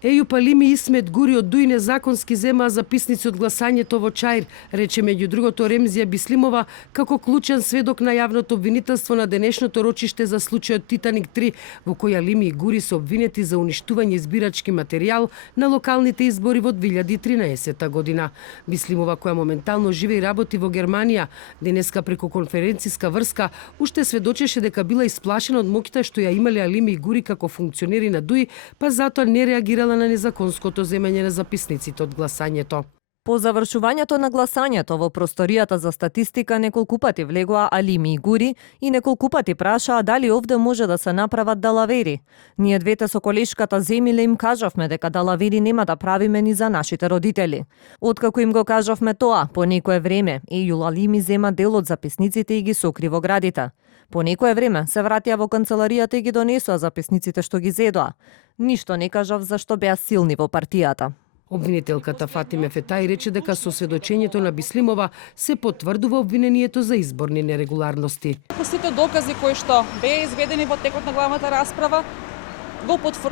Ејуп Алими и Исмет Гури од Дуј незаконски земаа записници од гласањето во Чаир, рече меѓу другото Ремзија Бислимова како клучен сведок на јавното обвинителство на денешното рочиште за случајот Титаник 3, во кој Алими и Гури се обвинети за уништување избирачки материјал на локалните избори во 2013 година. Бислимова, која моментално живе и работи во Германија, денеска преку конференциска врска уште сведочеше дека била исплашена од моќта што ја имале Алими и Гури како функционери на Дуј, па затоа не реагирала на незаконското земање на записниците од гласањето. По завршувањето на гласањето во просторијата за статистика неколку пати влегоа Алими и Гури и неколку пати прашаа дали овде може да се направат далавери. Ние двете со колешката Земиле им кажавме дека далавери нема да правиме ни за нашите родители. Откако им го кажавме тоа, по некое време Ејул Алими зема дел од записниците и ги сокри во градите. По некое време се вратија во канцеларијата и ги донесоа записниците што ги зедоа. Ништо не кажав зашто беа силни во партијата. Обвинителката Фатиме Фетај рече дека со сведочењето на Бислимова се потврдува обвинението за изборни нерегуларности. Сите докази кои што беа изведени во текот на главната расправа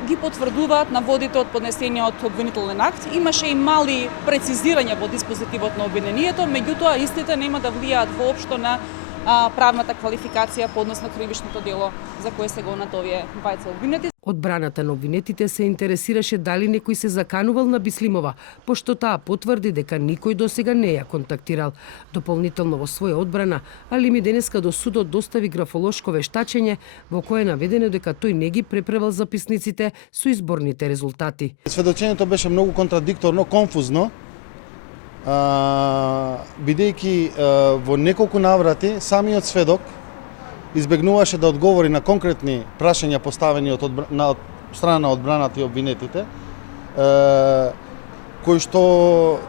ги потврдуваат наводите од поднесениот обвинителен акт. Имаше и мали прецизирања во диспозитивот на обвинението, меѓутоа истите нема да влијаат воопшто на правната квалификација по однос на кривичното дело за кое се гонат овие двајца обвинети. Одбраната на обвинетите се интересираше дали некој се заканувал на Бислимова, пошто таа потврди дека никој досега не ја контактирал. Дополнително во своја одбрана, Алими денеска до судот достави графолошко вештачење во кое е наведено дека тој не ги преправил записниците со изборните резултати. Сведочењето беше многу контрадикторно, конфузно, бидејќи во неколку наврати самиот сведок избегнуваше да одговори на конкретни прашања поставени од страна на одбраната и обвинетите, кои што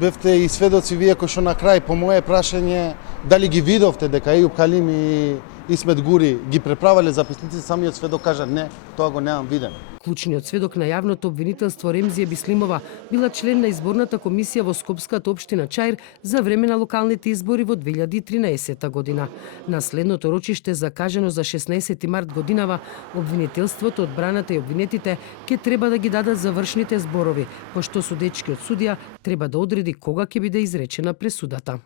бевте и сведоци вие кои што на крај по мое прашање дали ги видовте дека Ејуп Алими и Исмет Гури ги преправале записниците, самиот сведок кажа не, тоа го немам видено. Клучниот сведок на јавното обвинителство Ремзија Бислимова била член на изборната комисија во Скопската општина Чаир за време на локалните избори во 2013 година. На следното рочиште закажано за 16 март годинава, обвинителството, одбраната и обвинетите ќе треба да ги дадат завршните зборови, пошто судечкиот судија треба да одреди кога ќе биде изречена пресудата.